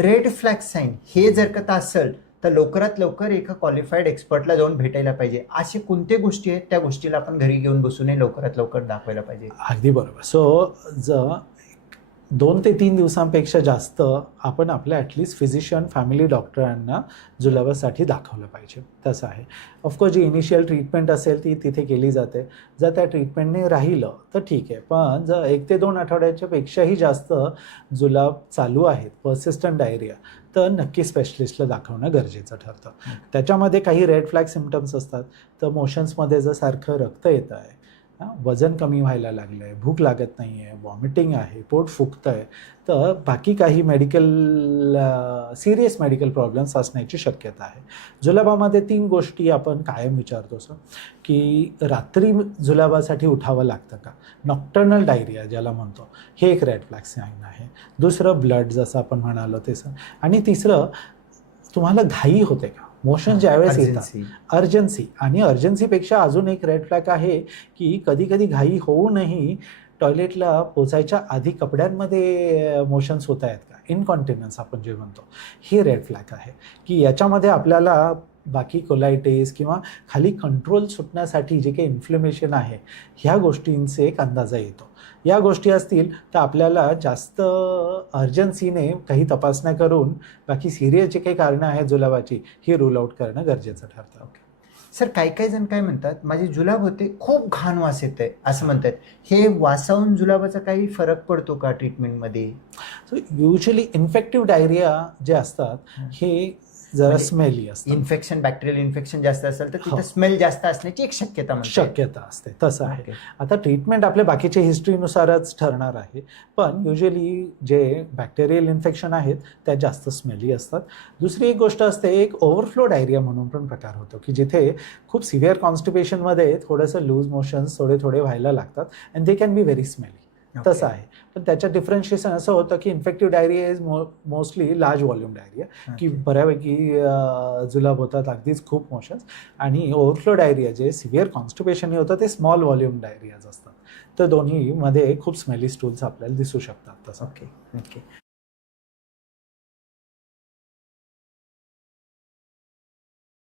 Red flag sine हे जर का असेल तर लवकरात लवकर एका क्वालिफाईड एक्सपर्टला जाऊन भेटायला पाहिजे. असे कोणत्या गोष्टी आहेत त्या गोष्टीला आपण घरी घेऊन बसू नये, लवकरात लवकर दाखवायला पाहिजे? अगदी बरोबर. सो जर 2 ते 3 दिवसांपेक्षा जास्त आपण आपल्या ॲटलिस्ट फिजिशियन फॅमिली डॉक्टरांना जुलाबासाठी दाखवलं पाहिजे. तसं आहे. ऑफकोर्स जी इनिशियल ट्रीटमेंट असेल ती तिथे केली जाते. जर त्या ट्रीटमेंटने राहिलं तर ठीक आहे, पण जर 1 ते 2 आठवड्याच्या पेक्षाही जास्त जुलाब चालू आहेत, पर्सिस्टंट डायरिया, तर नक्की स्पेशलिस्टला दाखवणं गरजेचं ठरतं. त्याच्यामध्ये काही रेड फ्लॅग सिम्पटम्स असतात. तर मोशन्समध्ये जर सारखं रक्त येतं आहे, वजन कमी व्हायला लागलं आहे, भूक लागत नाही आहे, वॉमिटिंग आहे, पोट फुगतं आहे, तर बाकी काही सिरियस मेडिकल प्रॉब्लेम्स असण्याची शक्यता आहे. जुलाबामध्ये 3 गोष्टी आपण कायम विचारतो सर, की रात्री जुलाबासाठी उठावं लागतं का? नॉक्टर्नल डायरिया ज्याला म्हणतो, हे एक रेड फ्लॅग साईन आहे. दुसरं ब्लड, जसं आपण म्हणालो ते सर. आणि तिसरं, तुम्हाला घाई होते का? मोशन ज्यावेळेस येतात, अर्जन्सी. आणि अर्जन्सीपेक्षा अजून एक रेड फ्लॅग आहे की कधी कधी घाई होऊनही टॉयलेटला पोचायच्या आधी कपड्यांमध्ये मोशन्स होत आहेत का? इनकॉन्टिन्युअन्स आपण जे म्हणतो, ही रेड फ्लॅग आहे की याच्यामध्ये आपल्याला बाकी कोलायटिस किंवा खाली कंट्रोल सुटण्यासाठी जे काही इन्फ्लेमेशन आहे ह्या गोष्टींचे एक अंदाजा येतो. या गोष्टी असतील तर आपल्याला जास्त अर्जन्सीने काही तपासण्या करून बाकी सिरियस जे काही कारणं आहेत जुलाबाची ही रूल आउट करणं गरजेचं ठरतं. सर, काही जण काय म्हणतात, माझे जुलाब होते, खूप घाण वास येत आहे असं म्हणतात. हे वासाहून जुलाबाचा काही फरक पडतो का ट्रीटमेंटमध्ये? सो युजली इन्फेक्टिव्ह डायरिया जे असतात हे जरा स्मेली असतं. इन्फेक्शन, बॅक्टेरियल इन्फेक्शन जास्त असेल तर तिथे स्मेल जास्त असण्याची एक शक्यता असते. तसं आहे. आता ट्रीटमेंट आपल्या बाकीच्या हिस्ट्रीनुसारच ठरणार आहे, पण युजली जे बॅक्टेरियल इन्फेक्शन आहेत त्या जास्त स्मेली असतात. दुसरी एक गोष्ट असते, एक ओव्हरफ्लो डायरिया म्हणून पण प्रकार होतो की जिथे खूप सिव्हिअर कॉन्स्टिपेशनमध्ये थोडंसं लूज मोशन्स थोडे व्हायला लागतात and they can be very smelly. तसं आहे. पण त्याचं डिफरन्शिएशन असं होतं की infective diarrhoea is mostly large volume diarrhoea, की बऱ्यापैकी जुलाब होतात, अगदीच खूप मोशन्स. आणि ओव्हरफ्लो डायरिया जे सिव्हिअर कॉन्स्टिपेशन होतं ते स्मॉल व्हॉल्यूम डायरियाज असतात. तर दोन्हीमध्ये खूप स्मेली स्टूल्स आपल्याला दिसू शकतात. तसं. ओके.